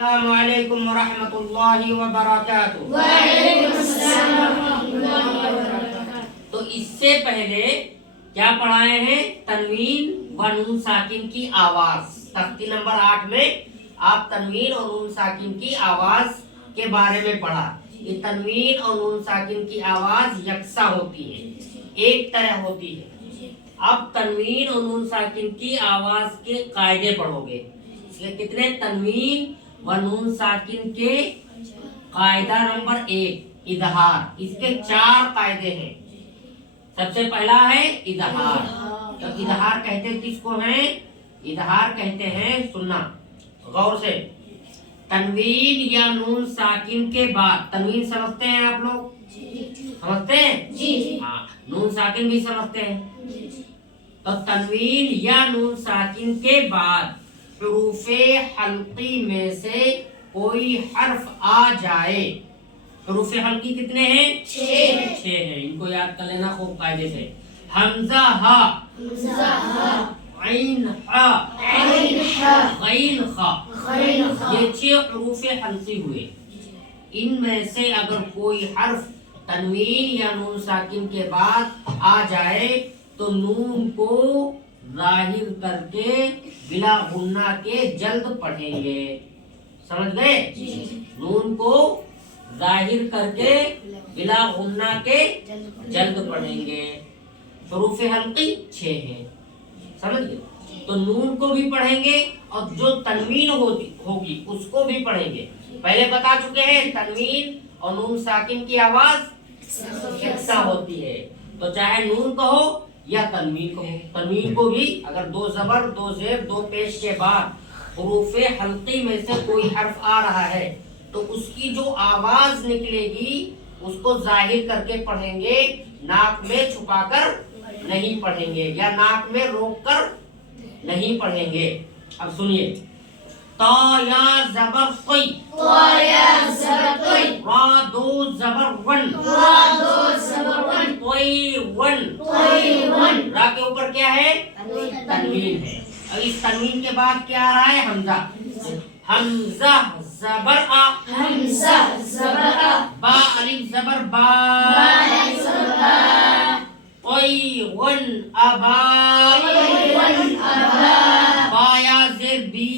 السلام علیکم ورحمۃ اللہ وبرکاتہ۔ وعلیکم السلام ورحمۃ اللہ وبرکاتہ۔ تو اس سے پہلے کیا پڑھائے ہیں؟ تنوین و نون ساکن کی آواز۔ تختی نمبر 8 میں آپ تنوین اور نون ساکن کی آواز کے بارے میں پڑھا۔ یہ تنوین اور نون ساکن کی آواز یکساں ہوتی ہے، ایک طرح ہوتی ہے۔ اب تنوین اور نون ساکن کی آواز کے قاعدے پڑھو گے۔ اس لیے کتنے؟ تنوین و نون ساکن کے قاعدہ نمبر 1 اظہار۔ اس کے 4 قاعدے ہیں۔ سب سے پہلا ہے اظہار۔ تو اظہار کہتے کس کو ہیں؟ اظہار کہتے ہیں، سننا غور سے، تنوین یا نون ساکن کے بعد، تنوین سمجھتے ہیں آپ لوگ؟ سمجھتے ہیں؟ جی۔ ہاں، نون ساکن بھی سمجھتے ہیں۔ تو تنوین یا نون ساکن کے بعد حروف حلقی میں سے کوئی حرف آ جائے۔ حروف حلقی کتنے ہیں؟ 6 ہیں۔ ان کو یاد کر لینا خوب قاعدے سے۔ حمزہ ہا، عین ہا، غین خا، یہ 6 حروف حلقی ہوئے۔ ان میں سے اگر کوئی حرف تنوین یا نون ساکن کے بعد آ جائے تو نون کو ظاہر کر کے بلا غنہ کے جلد پڑھیں گے۔ سمجھ گئے؟ نون کو ظاہر کر کے بلا غنہ کے جلد پڑھیں گے۔ حروف حلقی 6 ہیں، سمجھ گئے؟ تو نون کو بھی پڑھیں گے اور جو تنوین ہوگی اس کو بھی پڑھیں گے۔ پہلے بتا چکے ہیں تنوین اور نون ساکن کی آواز یکساں ہوتی ہے، تو چاہے نون کہو یا تنوین کہو۔ تنوین کو بھی اگر 2 زبر 2 زیر 2 پیش کے بعد حروف حلقی میں سے کوئی حرف آ رہا ہے تو اس کی جو آواز نکلے گی اس کو ظاہر کر کے پڑھیں گے، ناک میں چھپا کر نہیں پڑھیں گے یا ناک میں روک کر نہیں پڑھیں گے۔ اب سنیے، تا یا زبر قی، را 2 زبر ون، قی ون، را کے اوپر کیا ہے؟ تنوین ہے۔ اور اس تنوین کے بعد کیا آ رہا ہے؟ حمزہ۔ حمزہ زبر آ، با الف زبر با، قی ون ابا، با یا زیر بی،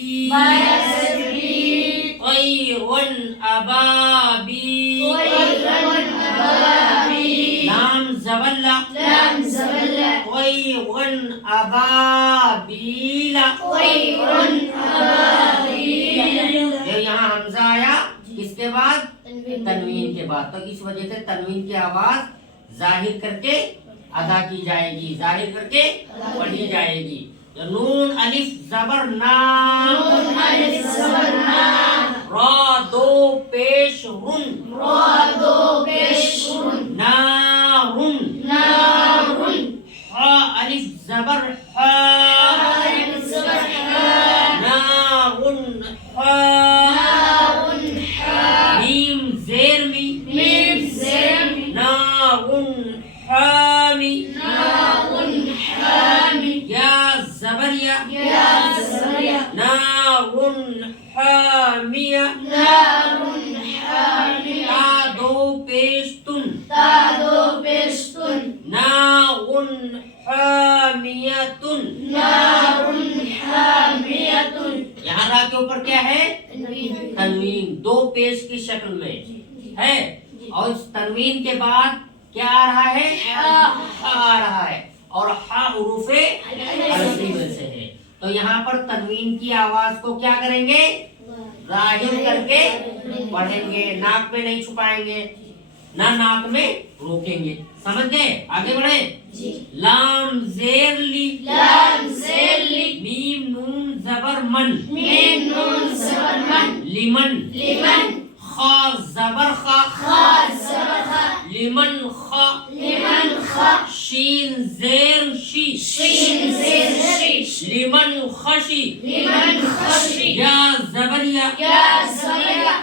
قی ون ابا بی، لام زبر لا، قی ون ابا بیلا۔ یہاں حمزہ آیا کس کے بعد؟ تنوین کے بعد۔ تو اس وجہ سے تنوین کی آواز ظاہر کر کے ادا کی جائے گی، ظاہر کر کے پڑھی جائے گی۔ نون الف زبر نا، را 2 پیش رن، نارن، ہا الف زبر ہا، نارن ہا، میم زیر می، نارن حامی، یا زبر یا، نارن حامیہ، تا 2 پیش تن، نارن حامیتن۔ یہاں را کے اوپر کیا ہے؟ تنوین 2 پیش کی شکل میں ہے، اور اس تنوین کے بعد کیا آ رہا ہے؟ ہا آ رہا ہے، اور ہا حروف حلقی میں سے ہے۔ تو یہاں پر تنوین کی آواز کو کیا کریں گے؟ ظاہر کر کے پڑھیں گے، ناک میں نہیں چھپائیں گے، نہ ناک میں روکیں گے۔ سمجھ گئے؟ آگے بڑھیں۔ لام زیر لی، میم نون زبر من، لمن، خا زبر خا، لمن خا، شین زیر شی، لمن خشی، یا زبر یا،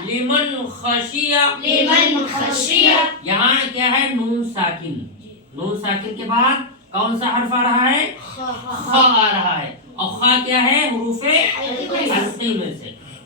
لمن خشیہ۔ یہاں کیا ہے؟ نون ساکن۔ نون ساکن کے بعد کون سا حرف آ رہا ہے؟ خا آ رہا ہے، اور خا کیا ہے؟ حروف حلقی میں سے۔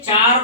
4